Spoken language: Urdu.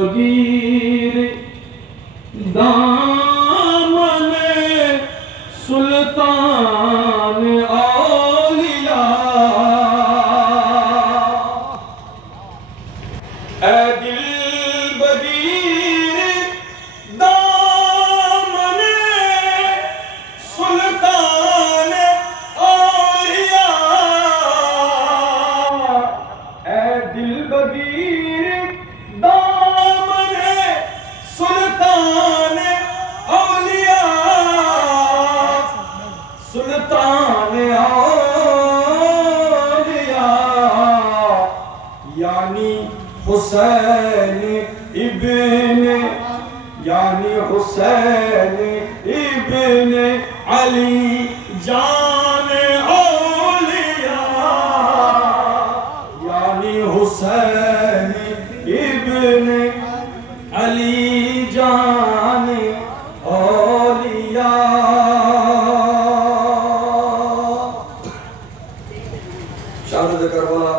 بغیر دامن سلطان اولیاء، اے دل بغیر دامن سلطان اولیاء، اے دل بغیر دامن سلطان اولیاء، سلطان اولیاء یعنی حسین ابن، یعنی حسین ابن علی جان اولیاء، یعنی حسین ابن علی جان اولیاء۔ شہادت کربلا